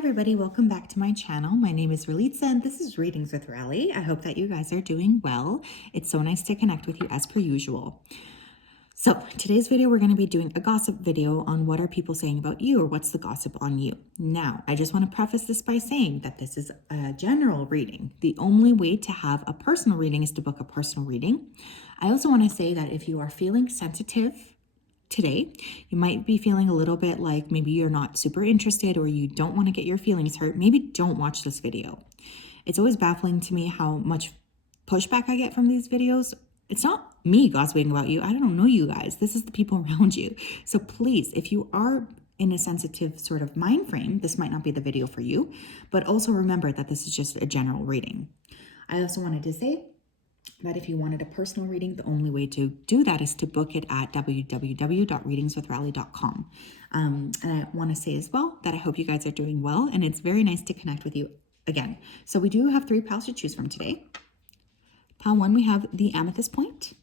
everybody, welcome back to my channel. My name is Ralitza and this is Readings with Rally. I hope that you guys are doing well. It's so nice to connect with you as per usual. So today's video, we're going to be doing a gossip video on what are people saying about you or what's the gossip on you. Now, I just want to preface this by saying that this is a general reading. The only way to have a personal reading is to book a personal reading. I also want to say that if you are feeling sensitive today, you might be feeling a little bit like maybe you're not super interested or you don't want to get your feelings hurt. Maybe don't watch this video. It's always baffling to me how much pushback I get from these videos. It's not me gossiping about you. I don't know you guys. This is the people around you. So please, if you are in a sensitive sort of mind frame, this might not be the video for you, but also remember that this is just a general reading. I also wanted to say that if you wanted a personal reading, the only way to do that is to book it at www.readingswithrally.com. And I want to say as well that I hope you guys are doing well, and it's very nice to connect with you again. So we do have 3 piles to choose from today. Pile 1, we have the amethyst point.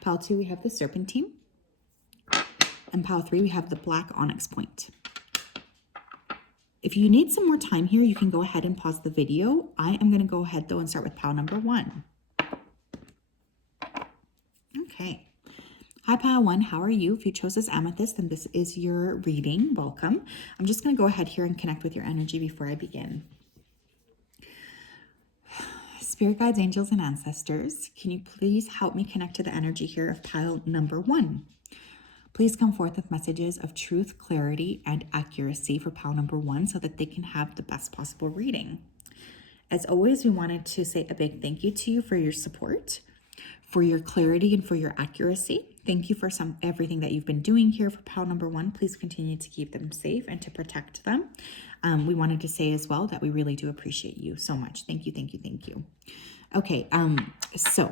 Pile 2, we have the serpentine. And pile 3, we have the black onyx point. If you need some more time here, you can go ahead and pause the video. I am going to go ahead though and start with pile number 1. Okay. Hi, pile 1. How are you? If you chose this amethyst, then this is your reading. Welcome. I'm just going to go ahead here and connect with your energy before I begin. Spirit guides, angels, and ancestors, can you please help me connect to the energy here of pile number 1? Please come forth with messages of truth, clarity, and accuracy for pile number 1 so that they can have the best possible reading. As always, we wanted to say a big thank you to you for your support, for your clarity, and for your accuracy. Thank you for everything that you've been doing here for pile number 1. Please continue to keep them safe and to protect them. We wanted to say as well that we really do appreciate you so much. Thank you, thank you, thank you. Okay, so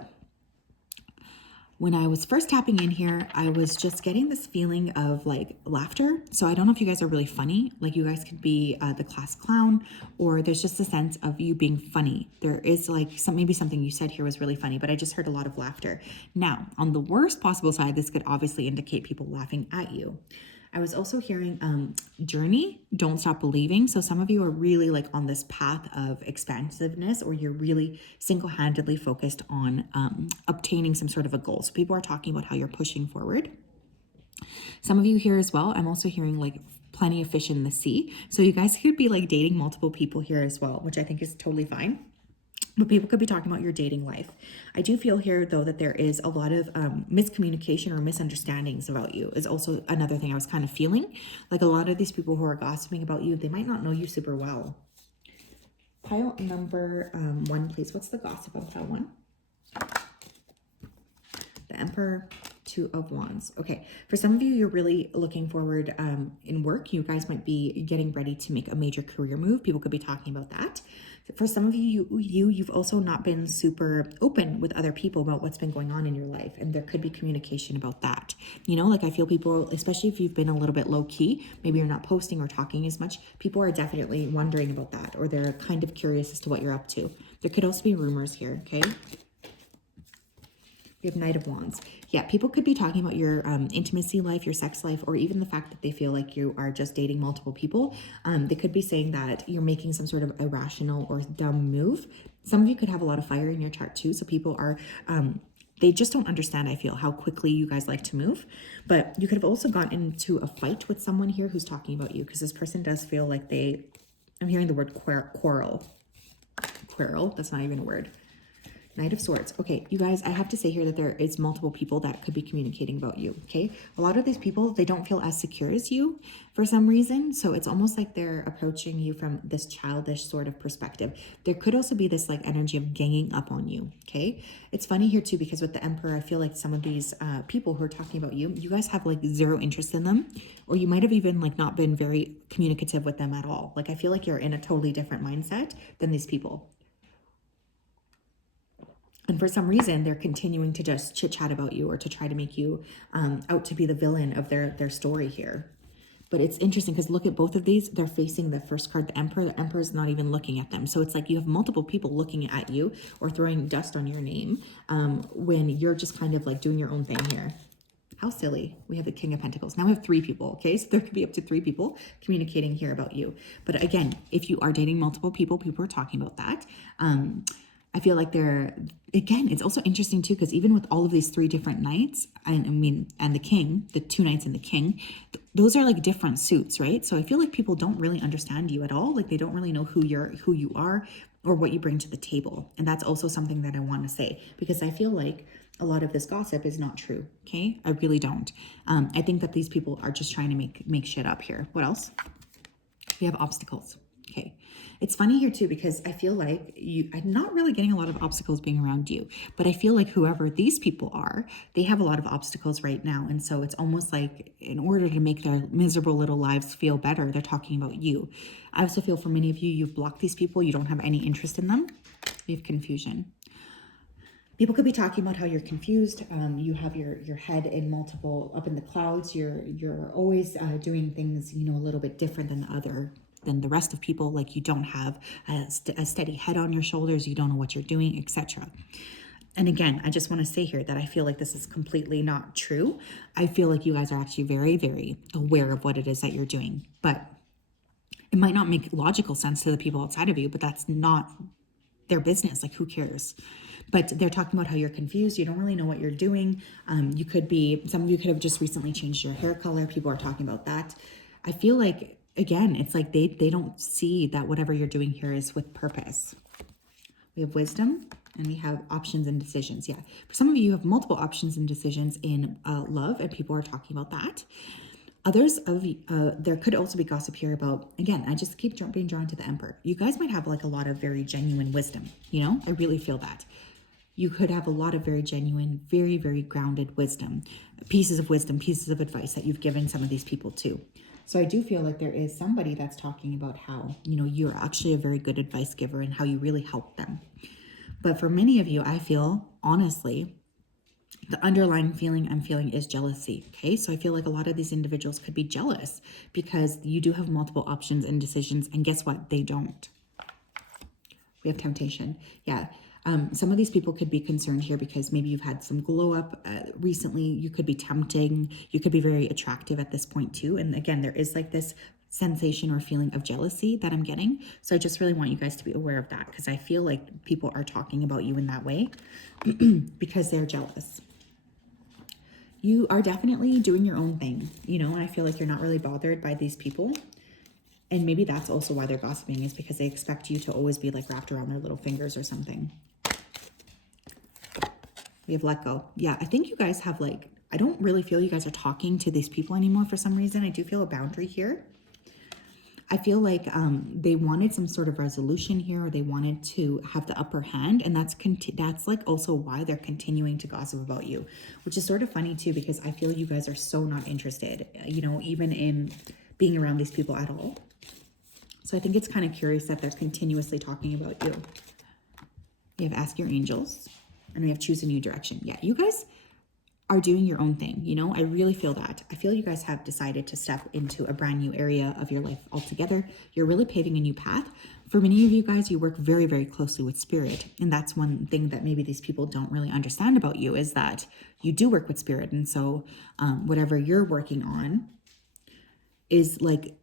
when I was first tapping in here, I was just getting this feeling of like laughter. So I don't know if you guys are really funny. Like you guys could be the class clown, or there's just a sense of you being funny. There is like maybe something you said here was really funny, but I just heard a lot of laughter. Now, on the worst possible side, this could obviously indicate people laughing at you. I was also hearing journey, don't stop believing. So some of you are really like on this path of expansiveness, or you're really single-handedly focused on obtaining some sort of a goal. So people are talking about how you're pushing forward. Some of you here as well, I'm also hearing like plenty of fish in the sea. So you guys could be like dating multiple people here as well, which I think is totally fine. But people could be talking about your dating life. I do feel here, though, that there is a lot of miscommunication or misunderstandings about you is also another thing I was kind of feeling. Like a lot of these people who are gossiping about you, they might not know you super well. Pile number 1, please. What's the gossip on pile 1? The Emperor, 2 of Wands. Okay, for some of you, you're really looking forward in work. You guys might be getting ready to make a major career move. People could be talking about that. For some of you've also not been super open with other people about what's been going on in your life, and there could be communication about that. You know, like I feel people, especially if you've been a little bit low key, maybe you're not posting or talking as much, people are definitely wondering about that, or they're kind of curious as to what you're up to. There could also be rumors here, okay? We have Knight of Wands. Yeah, people could be talking about your intimacy life, your sex life, or even the fact that they feel like you are just dating multiple people. They could be saying that you're making some sort of irrational or dumb move. Some of you could have a lot of fire in your chart too. So people are, they just don't understand, I feel, how quickly you guys like to move. But you could have also gotten into a fight with someone here who's talking about you, because this person does feel like I'm hearing the word quarrel. Quarrel, that's not even a word. Knight of Swords. Okay, you guys, I have to say here that there is multiple people that could be communicating about you, okay? A lot of these people, they don't feel as secure as you for some reason, so it's almost like they're approaching you from this childish sort of perspective. There could also be this like energy of ganging up on you, okay? It's funny here too, because with the Emperor, I feel like some of these people who are talking about you, you guys have like zero interest in them, or you might have even like not been very communicative with them at all. Like I feel like you're in a totally different mindset than these people. And for some reason, they're continuing to just chit-chat about you, or to try to make you out to be the villain of their story here. But it's interesting because look at both of these. They're facing the first card, the Emperor. The Emperor's not even looking at them. So it's like you have multiple people looking at you or throwing dust on your name when you're just kind of like doing your own thing here. How silly. We have the King of Pentacles. Now we have 3 people, okay? So there could be up to 3 people communicating here about you. But again, if you are dating multiple people, people are talking about that. I feel like again, it's also interesting too, because even with all of these 3 different knights, and the king, the 2 knights and the king, those are like different suits, right? So I feel like people don't really understand you at all. Like they don't really know who you are or what you bring to the table. And that's also something that I want to say, because I feel like a lot of this gossip is not true. Okay. I really don't. I think that these people are just trying to make shit up here. What else? We have obstacles. Okay. It's funny here too, because I feel like I'm not really getting a lot of obstacles being around you, but I feel like whoever these people are, they have a lot of obstacles right now. And so it's almost like in order to make their miserable little lives feel better, they're talking about you. I also feel for many of you, you've blocked these people. You don't have any interest in them. We have confusion. People could be talking about how you're confused. You have your head in up in the clouds. You're always doing things, a little bit different than the rest of people. Like you don't have a steady head on your shoulders. You don't know what you're doing, etc. And again, I just want to say here that I feel like this is completely not true. I feel like you guys are actually very, very aware of what it is that you're doing, but it might not make logical sense to the people outside of you, but that's not their business. Like who cares? But they're talking about how you're confused. You don't really know what you're doing. Some of you could have just recently changed your hair color. People are talking about that. I feel like, again, it's like they don't see that whatever you're doing here is with purpose. We have wisdom and we have options and decisions. Yeah. For some of you, you have multiple options and decisions in love, and people are talking about that. Others of you, there could also be gossip here about, again, I just keep being drawn to the Emperor. You guys might have like a lot of very genuine wisdom. I really feel that. You could have a lot of very genuine, very, very grounded pieces of advice that you've given some of these people too. So I do feel like there is somebody that's talking about how, you're actually a very good advice giver and how you really help them. But for many of you, I feel, honestly, the underlying feeling I'm feeling is jealousy. Okay. So I feel like a lot of these individuals could be jealous because you do have multiple options and decisions. And guess what? They don't. We have temptation. Yeah. Some of these people could be concerned here because maybe you've had some glow up recently. You could be tempting. You could be very attractive at this point too. And again, there is like this sensation or feeling of jealousy that I'm getting. So I just really want you guys to be aware of that, because I feel like people are talking about you in that way because they're jealous. You are definitely doing your own thing, and I feel like you're not really bothered by these people. And maybe that's also why they're gossiping, is because they expect you to always be like wrapped around their little fingers or something. We have let go. Yeah, I think you guys have I don't really feel you guys are talking to these people anymore for some reason. I do feel a boundary here. I feel like they wanted some sort of resolution here, or they wanted to have the upper hand. And that's like also why they're continuing to gossip about you, which is sort of funny too, because I feel you guys are so not interested, even in being around these people at all. So I think it's kind of curious that they're continuously talking about you. We have ask your angels, and we have choose a new direction. Yeah, you guys are doing your own thing. I really feel that. I feel you guys have decided to step into a brand new area of your life altogether. You're really paving a new path. For many of you guys, you work very, very closely with spirit. And that's one thing that maybe these people don't really understand about you, is that you do work with spirit. And so whatever you're working on is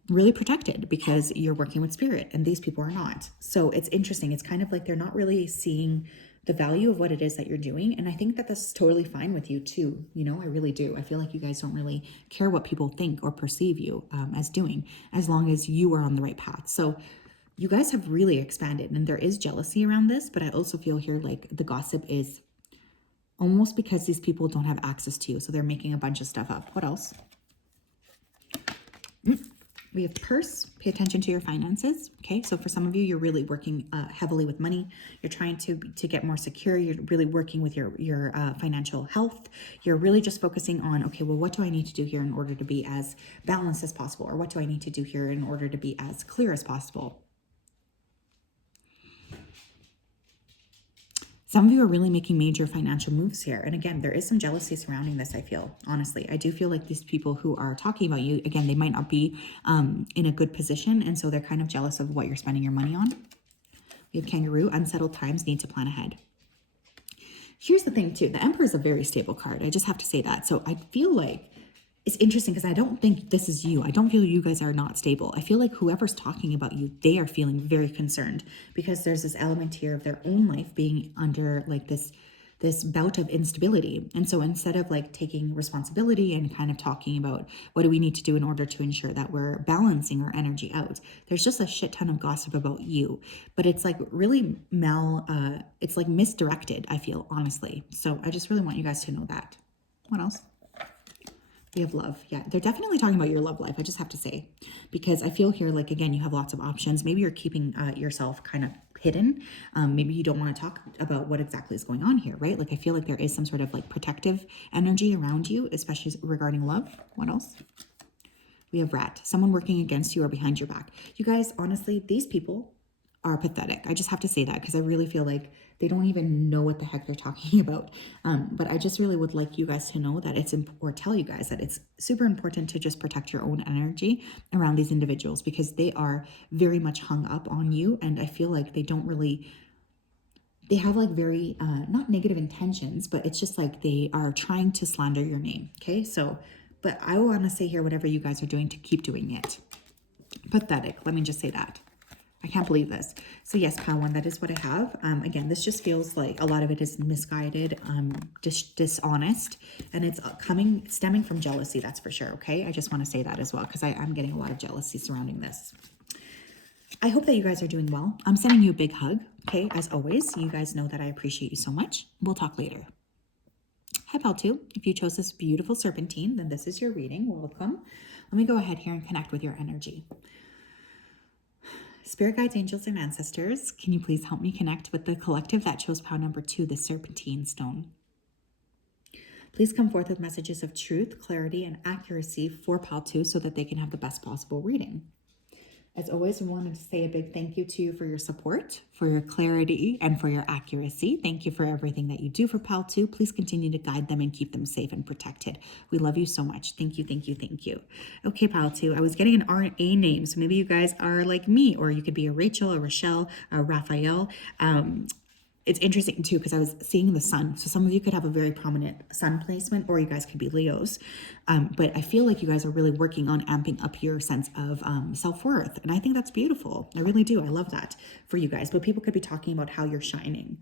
really protected because you're working with spirit, and these people are not. So it's interesting. It's kind of like they're not really seeing the value of what it is that you're doing. And I think that that's totally fine with you too. I really do. I feel like you guys don't really care what people think or perceive you as doing, as long as you are on the right path. So you guys have really expanded, and there is jealousy around this, but I also feel here like the gossip is almost because these people don't have access to you. So they're making a bunch of stuff up. What else? We have purse. Pay attention to your finances. Okay, so for some of you, you're really working heavily with money. You're trying to get more secure. You're really working with your financial health. You're really just focusing on, okay, well, what do I need to do here in order to be as balanced as possible? Or what do I need to do here in order to be as clear as possible? Some of you are really making major financial moves here. And again, there is some jealousy surrounding this, I feel. Honestly, I do feel like these people who are talking about you, again, they might not be in a good position. And so they're kind of jealous of what you're spending your money on. We have kangaroo. Unsettled times, need to plan ahead. Here's the thing too. The Emperor is a very stable card. I just have to say that. So I feel like it's interesting because I don't think this is you. I don't feel you guys are not stable. I feel like whoever's talking about you, they are feeling very concerned because there's this element here of their own life being under like this bout of instability. And so instead of like taking responsibility and kind of talking about what do we need to do in order to ensure that we're balancing our energy out, there's just a shit ton of gossip about you. But it's like really it's like misdirected, I feel, honestly. So I just really want you guys to know that. What else? We have love. Yeah, they're definitely talking about your love life. I just have to say, because I feel here, like, again, you have lots of options. Maybe you're keeping yourself kind of hidden. Maybe you don't want to talk about what exactly is going on here, right? Like, I feel like there is some sort of like protective energy around you, especially regarding love. What else? We have rat, someone working against you or behind your back. You guys, honestly, these people are pathetic. I just have to say that because I really feel like they don't even know what the heck they're talking about. But I just really would like you guys to know that or tell you guys that it's super important to just protect your own energy around these individuals because they are very much hung up on you. And I feel like they have like very, not negative intentions, but it's just like they are trying to slander your name. Okay. So, but I want to say here, whatever you guys are doing, to keep doing it. Pathetic. Let me just say that. I can't believe this. So yes, pile one, that is what I have. Again, this just feels like a lot of it is misguided, dishonest, and it's stemming from jealousy, that's for sure, okay? I just want to say that as well, because I'm getting a lot of jealousy surrounding this. I hope that you guys are doing well. I'm sending you a big hug, okay? As always, you guys know that I appreciate you so much. We'll talk later. Hi, pal 2. If you chose this beautiful serpentine, then this is your reading. Welcome. Let me go ahead here and connect with your energy. Spirit guides, angels, and ancestors, can you please help me connect with the collective that chose pile number 2, the serpentine stone? Please come forth with messages of truth, clarity, and accuracy for pile 2 so that they can have the best possible reading. As always, I wanted to say a big thank you to you for your support, for your clarity, and for your accuracy. Thank you for everything that you do for pile 2. Please continue to guide them and keep them safe and protected. We love you so much. Thank you, thank you, thank you. Okay, pile 2, I was getting an RA name, so maybe you guys are like me, or you could be a Rachel, a Rochelle, a Raphael. It's interesting too because I was seeing the sun. So some of you could have a very prominent sun placement, or you guys could be Leos. But I feel like you guys are really working on amping up your sense of self-worth. And I think that's beautiful. I really do. I love that for you guys. But people could be talking about how you're shining.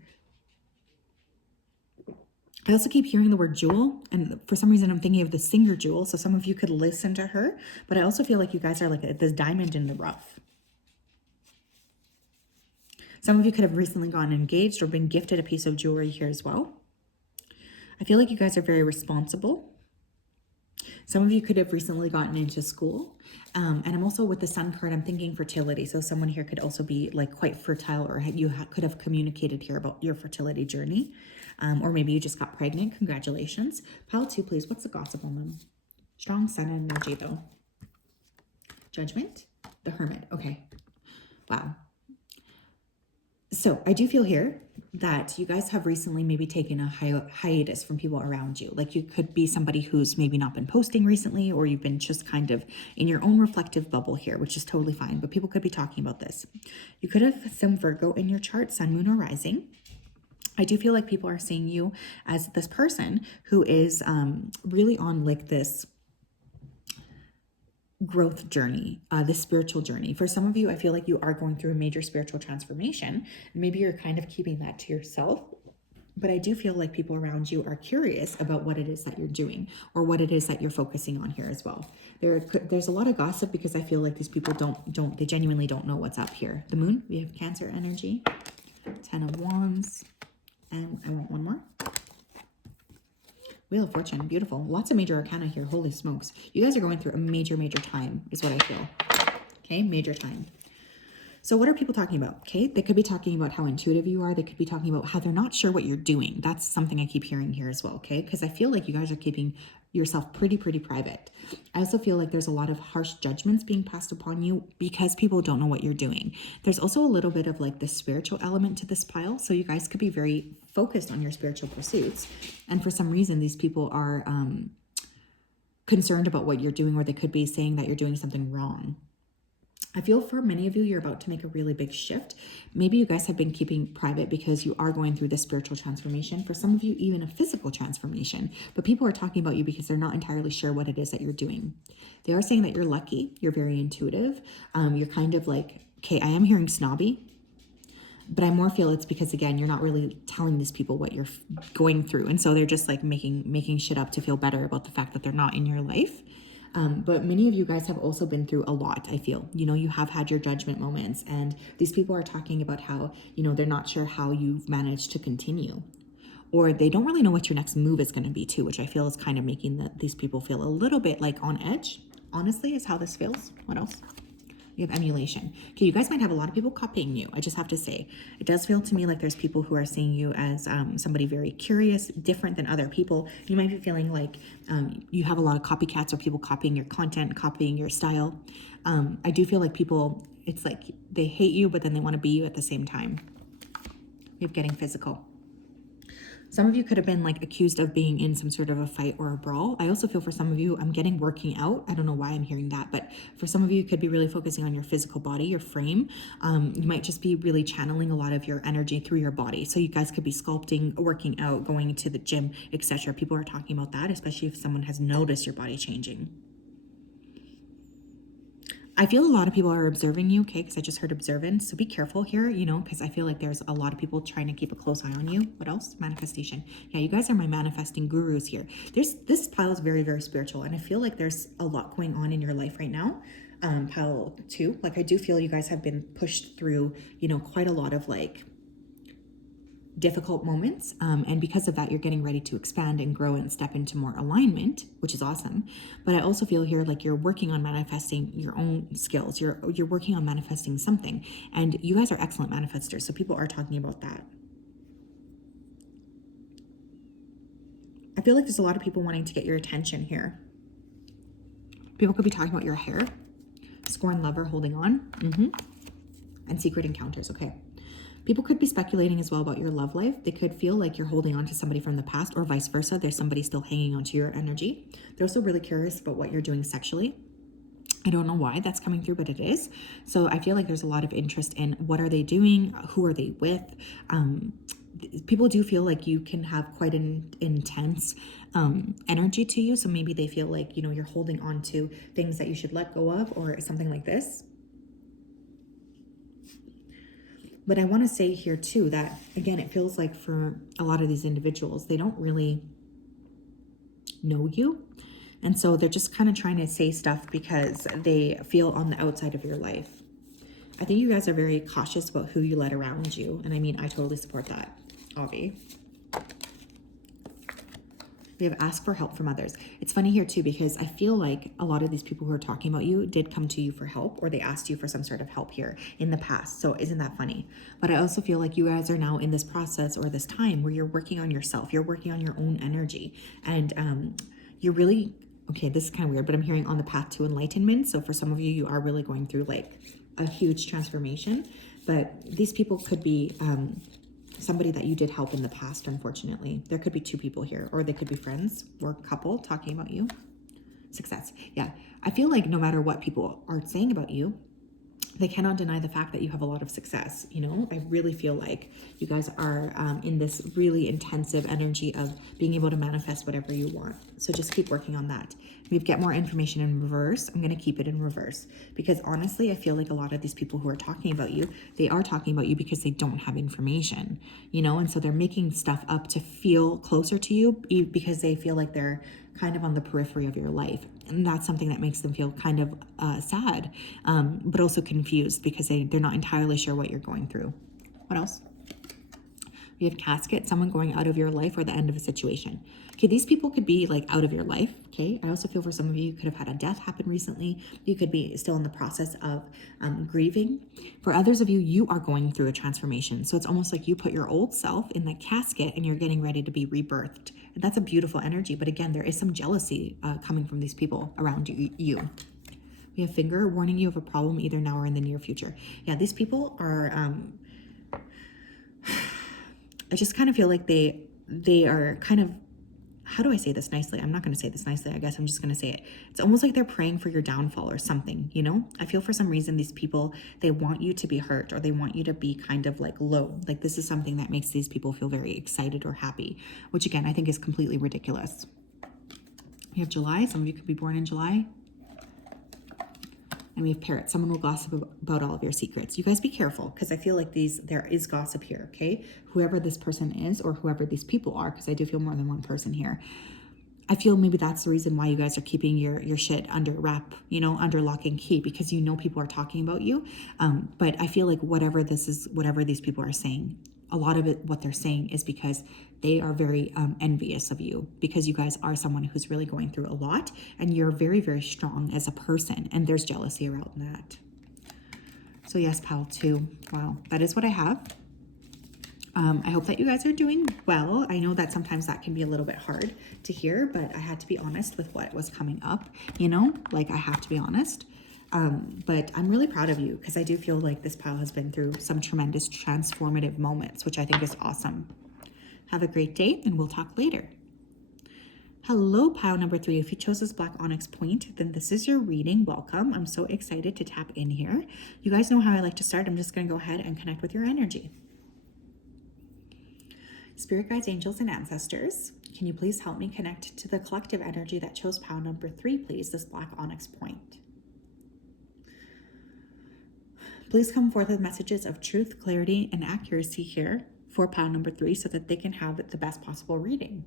I also keep hearing the word jewel. And for some reason, I'm thinking of the singer Jewel. So some of you could listen to her. But I also feel like you guys are like this diamond in the rough. Some of you could have recently gotten engaged or been gifted a piece of jewelry here as well. I feel like you guys are very responsible. Some of you could have recently gotten into school. And I'm also with the sun card, I'm thinking fertility. So someone here could also be like quite fertile, or you could have communicated here about your fertility journey. Or maybe you just got pregnant. Congratulations. Pile 2, please. What's the gossip on them? Strong sun energy though. Judgment. The Hermit. Okay. Wow. So I do feel here that you guys have recently maybe taken a hiatus from people around you. Like you could be somebody who's maybe not been posting recently, or you've been just kind of in your own reflective bubble here, which is totally fine. But people could be talking about this. You could have some Virgo in your chart, sun, moon, or rising. I do feel like people are seeing you as this person who is really on like this growth journey, this spiritual journey. For some of you, I feel like you are going through a major spiritual transformation. Maybe you're kind of keeping that to yourself, but I do feel like people around you are curious about what it is that you're doing or what it is that you're focusing on here as well. There's a lot of gossip because I feel like these people they genuinely don't know what's up here. The moon, we have Cancer energy, 10 of Wands, and I want one more. Wheel of Fortune, beautiful. Lots of major arcana here. Holy smokes. You guys are going through a major, major time is what I feel. Okay, major time. So what are people talking about? Okay, they could be talking about how intuitive you are. They could be talking about how they're not sure what you're doing. That's something I keep hearing here as well, okay? Because I feel like you guys are keeping yourself pretty private. I also feel like there's a lot of harsh judgments being passed upon you because people don't know what you're doing. There's also a little bit of like the spiritual element to this pile. So you guys could be very focused on your spiritual pursuits. And for some reason, these people are concerned about what you're doing, or they could be saying that you're doing something wrong. I feel for many of you, you're about to make a really big shift. Maybe you guys have been keeping private because you are going through this spiritual transformation. For some of you, even a physical transformation. But people are talking about you because they're not entirely sure what it is that you're doing. They are saying that you're lucky. You're very intuitive. You're kind of like, okay, I am hearing snobby. But I more feel it's because, again, you're not really telling these people what you're going through. And so they're just like making shit up to feel better about the fact that they're not in your life. But many of you guys have also been through a lot, I feel. You know, you have had your judgment moments, and these people are talking about how, you know, they're not sure how you've managed to continue. Or they don't really know what your next move is going to be too, which I feel is kind of making these people feel a little bit like on edge, honestly, is how this feels. What else? We have emulation. Okay, you guys might have a lot of people copying you. I just have to say, it does feel to me like there's people who are seeing you as somebody very curious, different than other people. You might be feeling like you have a lot of copycats or people copying your content, copying your style. I do feel like people, it's like they hate you, but then they want to be you at the same time. We have getting physical. Some of you could have been like accused of being in some sort of a fight or a brawl. I also feel for some of you, I'm getting working out. I don't know why I'm hearing that, but for some of you, you could be really focusing on your physical body, your frame. You might just be really channeling a lot of your energy through your body. So you guys could be sculpting, working out, going to the gym, etc. People are talking about that, especially if someone has noticed your body changing. I feel a lot of people are observing you, okay, because I just heard observance. So be careful here, you know, because I feel like there's a lot of people trying to keep a close eye on you. What else? Manifestation. Yeah, you guys are my manifesting gurus here. This pile is very, very spiritual, and I feel like there's a lot going on in your life right now. Pile 2, like I do feel you guys have been pushed through, you know, quite a lot of like difficult moments, and because of that you're getting ready to expand and grow and step into more alignment, which is awesome. But I also feel here like you're working on manifesting your own skills. You're working on manifesting something, and you guys are excellent manifestors, so people are talking about that. I feel like there's a lot of people wanting to get your attention here. People could be talking about your hair, scorn lover holding on, and secret encounters. Okay. People could be speculating as well about your love life. They could feel like you're holding on to somebody from the past, or vice versa. There's somebody still hanging onto your energy. They're also really curious about what you're doing sexually. I don't know why that's coming through, but it is. So I feel like there's a lot of interest in what are they doing? Who are they with? People do feel like you can have quite an intense energy to you. So maybe they feel like, you know, you're holding on to things that you should let go of, or something like this. But I want to say here too that, again, it feels like for a lot of these individuals, they don't really know you. And so they're just kind of trying to say stuff because they feel on the outside of your life. I think you guys are very cautious about who you let around you. And I mean, I totally support that, Avi. We have asked for help from others. It's funny here too, because I feel like a lot of these people who are talking about you did come to you for help, or they asked you for some sort of help here in the past. So isn't that funny? But I also feel like you guys are now in this process or this time where you're working on yourself. You're working on your own energy, and you're really, okay, this is kind of weird, but I'm hearing on the path to enlightenment. So for some of you, you are really going through like a huge transformation, but these people could be somebody that you did help in the past, unfortunately. There could be 2 people here, or they could be friends or couple talking about you. Success. Yeah. I feel like no matter what people are saying about you, they cannot deny the fact that you have a lot of success. You know, I really feel like you guys are in this really intensive energy of being able to manifest whatever you want. So just keep working on that. We get more information in reverse. I'm going to keep it in reverse because honestly, I feel like a lot of these people who are talking about you, they are talking about you because they don't have information, you know, and so they're making stuff up to feel closer to you because they feel like they're kind of on the periphery of your life. And that's something that makes them feel kind of sad, but also confused because they're not entirely sure what you're going through. What else? We have casket, someone going out of your life, or the end of a situation. Okay, these people could be like out of your life. Okay, I also feel for some of you, you could have had a death happen recently. You could be still in the process of grieving. For others of you, you are going through a transformation. So it's almost like you put your old self in that casket and you're getting ready to be rebirthed. And that's a beautiful energy. But again, there is some jealousy coming from these people around you. We have finger warning you of a problem either now or in the near future. Yeah, these people are, I just kind of feel like they are kind of how do I say this nicely? I'm not going to say this nicely. I guess I'm just going to say it. It's almost like they're praying for your downfall or something, you know? I feel for some reason these people, they want you to be hurt, or they want you to be kind of like low. Like this is something that makes these people feel very excited or happy, which again, I think is completely ridiculous. We have July. Some of you could be born in July. And we have Parrot. Someone will gossip about all of your secrets. You guys be careful, because I feel like there is gossip here, okay? Whoever this person is, or whoever these people are, because I do feel more than one person here. I feel maybe that's the reason why you guys are keeping your shit under wrap, you know, under lock and key, because you know people are talking about you. But I feel like whatever these people are saying, a lot of it, what they're saying is because they are very envious of you, because you guys are someone who's really going through a lot, and you're very, very strong as a person, and there's jealousy around that. So yes, pile 2. Wow, that is what I have. I hope that you guys are doing well. I know that sometimes that can be a little bit hard to hear, but I had to be honest with what was coming up, you know, like I have to be honest. But I'm really proud of you, because I do feel like this pile has been through some tremendous transformative moments, which I think is awesome. Have a great day, and we'll talk later. Hello, pile number 3. If you chose this black onyx point, then this is your reading. Welcome. I'm so excited to tap in here. You guys know how I like to start. I'm just going to go ahead and connect with your energy. Spirit guides, angels, and ancestors, can you please help me connect to the collective energy that chose pile number 3, please, this black onyx point? Please come forth with messages of truth, clarity, and accuracy here for pile number 3, so that they can have the best possible reading.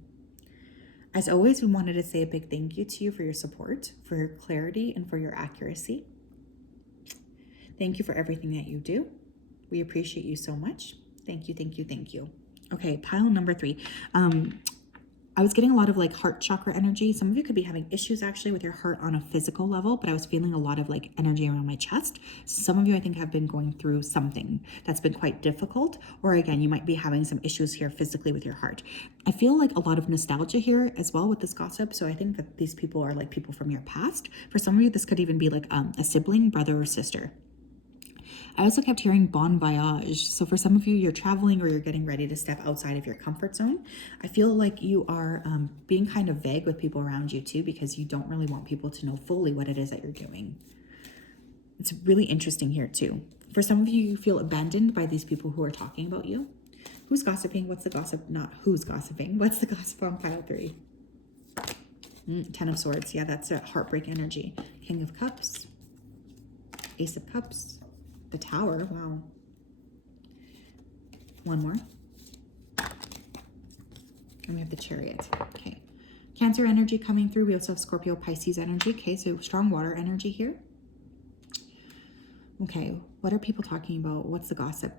As always, we wanted to say a big thank you to you for your support, for your clarity, and for your accuracy. Thank you for everything that you do. We appreciate you so much. Thank you, thank you, thank you. Okay, pile number 3. I was getting a lot of like heart chakra energy. Some of you could be having issues actually with your heart on a physical level, but I was feeling a lot of like energy around my chest. Some of you, I think, have been going through something that's been quite difficult, or again, you might be having some issues here physically with your heart. I feel like a lot of nostalgia here as well with this gossip. So I think that these people are like people from your past. For some of you, this could even be like a sibling, brother, or sister. I also kept hearing bon voyage. So for some of you, you're traveling or you're getting ready to step outside of your comfort zone. I feel like you are being kind of vague with people around you too, because you don't really want people to know fully what it is that you're doing. It's really interesting here too. For some of you, you feel abandoned by these people who are talking about you. Who's gossiping? What's the gossip? Not who's gossiping. What's the gossip on pile 3? 10 of Swords. Yeah, that's a heartbreak energy. King of Cups. Ace of Cups. The Tower. Wow. One more. And we have the Chariot. Okay. Cancer energy coming through. We also have Scorpio, Pisces energy. Okay, so strong water energy here. Okay, what are people talking about? What's the gossip?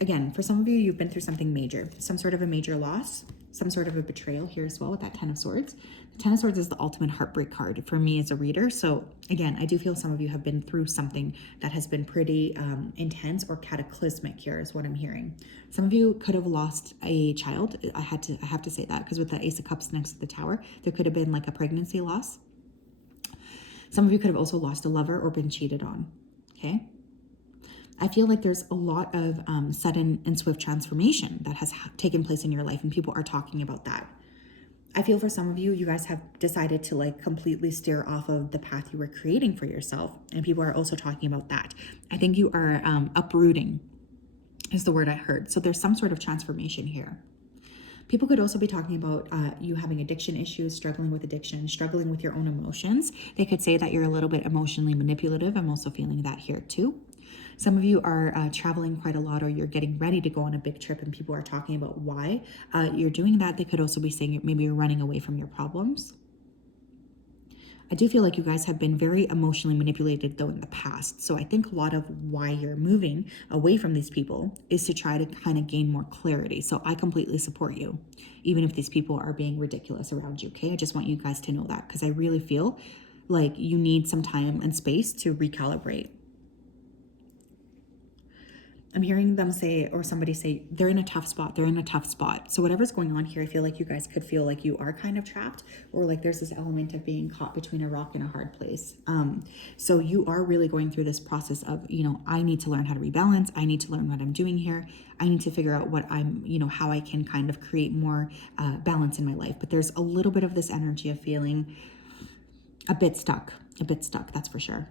Again, for some of you, you've been through something major. Some sort of a major loss. Some sort of a betrayal here as well with that 10 of Swords. The 10 of Swords is the ultimate heartbreak card for me as a reader. So again, I do feel some of you have been through something that has been pretty intense or cataclysmic here is what I'm hearing. Some of you could have lost a child. I have to say that, because with the Ace of Cups next to the Tower, there could have been like a pregnancy loss. Some of you could have also lost a lover or been cheated on. Okay. I feel like there's a lot of sudden and swift transformation that has taken place in your life, and people are talking about that. I feel for some of you, you guys have decided to like completely steer off of the path you were creating for yourself, and people are also talking about that. I think you are uprooting is the word I heard. So there's some sort of transformation here. People could also be talking about you having addiction issues, struggling with addiction, struggling with your own emotions. They could say that you're a little bit emotionally manipulative. I'm also feeling that here too. Some of you are traveling quite a lot, or you're getting ready to go on a big trip, and people are talking about why you're doing that. They could also be saying maybe you're running away from your problems. I do feel like you guys have been very emotionally manipulated though in the past. So I think a lot of why you're moving away from these people is to try to kind of gain more clarity. So I completely support you, even if these people are being ridiculous around you. Okay, I just want you guys to know that, because I really feel like you need some time and space to recalibrate. I'm hearing them say, or somebody say, they're in a tough spot. They're in a tough spot. So whatever's going on here, I feel like you guys could feel like you are kind of trapped, or like there's this element of being caught between a rock and a hard place. So you are really going through this process of, I need to learn how to rebalance. I need to learn what I'm doing here. I need to figure out what I'm, how I can kind of create more balance in my life. But there's a little bit of this energy of feeling a bit stuck, that's for sure.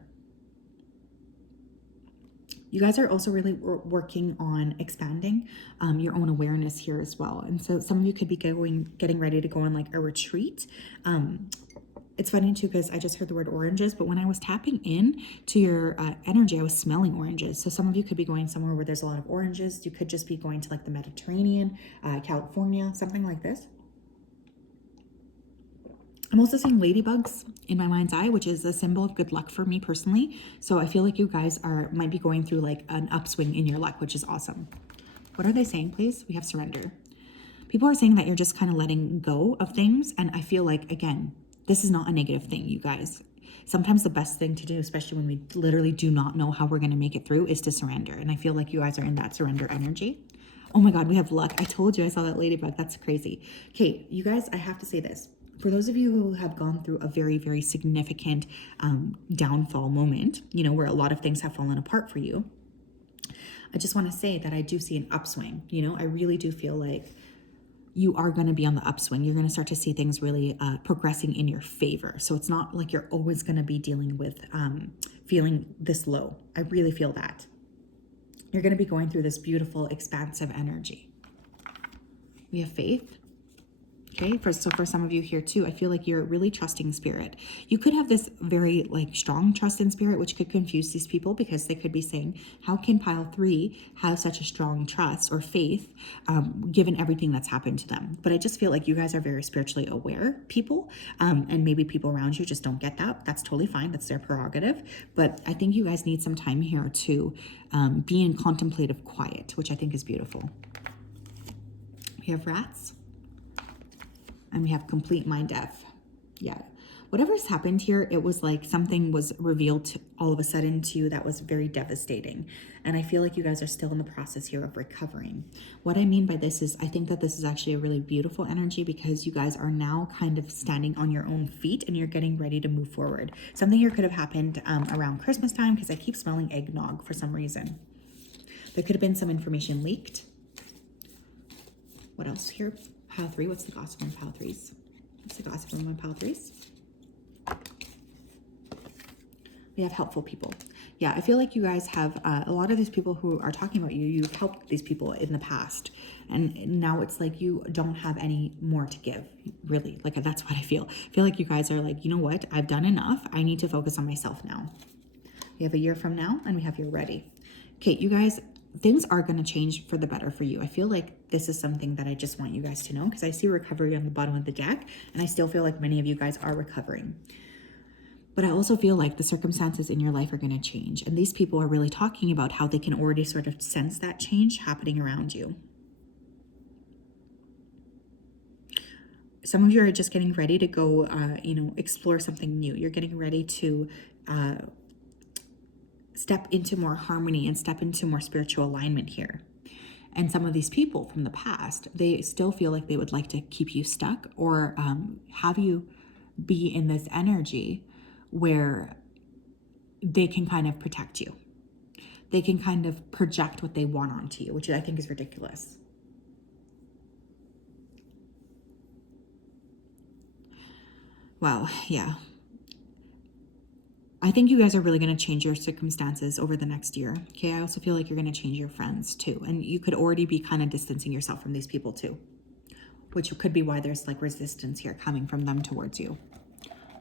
You guys are also really working on expanding your own awareness here as well. And so some of you could be getting ready to go on like a retreat. It's funny too, because I just heard the word oranges, but when I was tapping in to your energy, I was smelling oranges. So some of you could be going somewhere where there's a lot of oranges. You could just be going to like the Mediterranean, California, something like this. I'm also seeing ladybugs in my mind's eye, which is a symbol of good luck for me personally. So I feel like you guys might be going through like an upswing in your luck, which is awesome. What are they saying, please? We have surrender. People are saying that you're just kind of letting go of things. And I feel like, again, this is not a negative thing, you guys. Sometimes the best thing to do, especially when we literally do not know how we're going to make it through, is to surrender. And I feel like you guys are in that surrender energy. Oh my God, we have luck. I told you I saw that ladybug. That's crazy. Okay, you guys, I have to say this. For those of you who have gone through a very, very significant downfall moment, where a lot of things have fallen apart for you, I just want to say that I do see an upswing. I really do feel like you are going to be on the upswing. You're going to start to see things really progressing in your favor. So it's not like you're always going to be dealing with feeling this low. I really feel that. You're going to be going through this beautiful, expansive energy. We have faith. Okay, so for some of you here too, I feel like you're really trusting spirit. You could have this very strong trust in spirit, which could confuse these people because they could be saying, how can pile 3 have such a strong trust or faith given everything that's happened to them? But I just feel like you guys are very spiritually aware people, and maybe people around you just don't get that. That's totally fine. That's their prerogative. But I think you guys need some time here to be in contemplative quiet, which I think is beautiful. We have rats. And we have complete mind F. Yeah. Whatever's happened here, it was like something was revealed all of a sudden to you that was very devastating. And I feel like you guys are still in the process here of recovering. What I mean by this is I think that this is actually a really beautiful energy because you guys are now kind of standing on your own feet and you're getting ready to move forward. Something here could have happened around Christmas time because I keep smelling eggnog for some reason. There could have been some information leaked. What else here? Pile 3, what's the gossip on pile 3s? What's the gossip on pile 3s? We have helpful people. Yeah, I feel like you guys have a lot of these people who are talking about you, you've helped these people in the past. And now it's like you don't have any more to give, really. Like, that's what I feel. I feel like you guys are like, you know what? I've done enough. I need to focus on myself now. We have a year from now, and we have you're ready. Okay, you guys, things are going to change for the better for you. I feel like this is something that I just want you guys to know because I see recovery on the bottom of the deck and I still feel like many of you guys are recovering. But I also feel like the circumstances in your life are going to change. And these people are really talking about how they can already sort of sense that change happening around you. Some of you are just getting ready to go, explore something new. You're getting ready to step into more harmony and step into more spiritual alignment here. And some of these people from the past, they still feel like they would like to keep you stuck or have you be in this energy where they can kind of protect you. They can kind of project what they want onto you, which I think is ridiculous. Wow, yeah. I think you guys are really going to change your circumstances over the next year. Okay, I also feel like you're going to change your friends too. And you could already be kind of distancing yourself from these people too, which could be why there's like resistance here coming from them towards you.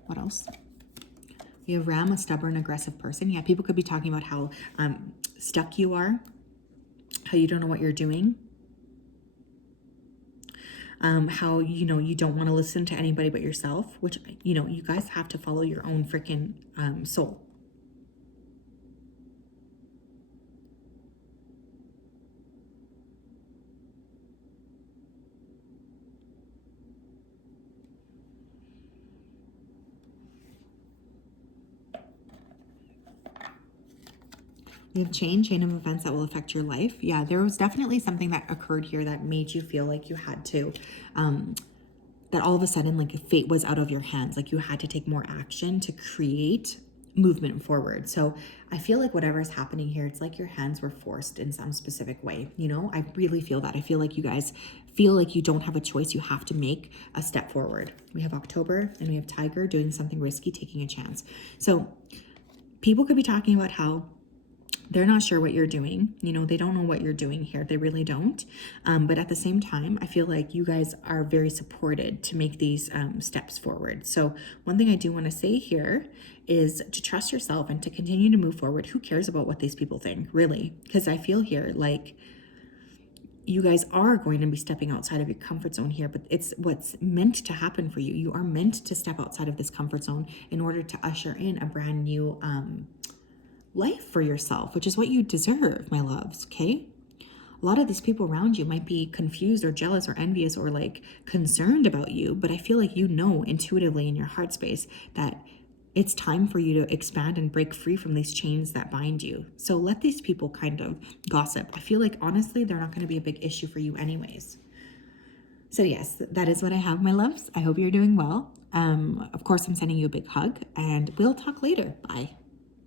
What else? You have Ram, a stubborn, aggressive person. Yeah, people could be talking about how stuck you are, how you don't know what you're doing, how, you don't want to listen to anybody but yourself, which, you guys have to follow your own freaking soul. We have chain of events that will affect your life. Yeah, there was definitely something that occurred here that made you feel like you had to, that all of a sudden, like fate was out of your hands. Like you had to take more action to create movement forward. So I feel like whatever is happening here, it's like your hands were forced in some specific way. You know, I really feel that. I feel like you guys feel like you don't have a choice. You have to make a step forward. We have October and we have Tiger doing something risky, taking a chance. So people could be talking about how they're not sure what you're doing. You know, they don't know what you're doing here. They really don't. But at the same time, I feel like you guys are very supported to make these steps forward. So one thing I do want to say here is to trust yourself and to continue to move forward. Who cares about what these people think, really? Because I feel here like you guys are going to be stepping outside of your comfort zone here, but it's what's meant to happen for you. You are meant to step outside of this comfort zone in order to usher in a brand new life for yourself, which is what you deserve, my loves, okay? A lot of these people around you might be confused or jealous or envious or like concerned about you, but I feel like you know intuitively in your heart space that it's time for you to expand and break free from these chains that bind you. So let these people kind of gossip. I feel like honestly, they're not going to be a big issue for you anyways. So yes, that is what I have, my loves. I hope you're doing well. Of course, I'm sending you a big hug and we'll talk later. Bye.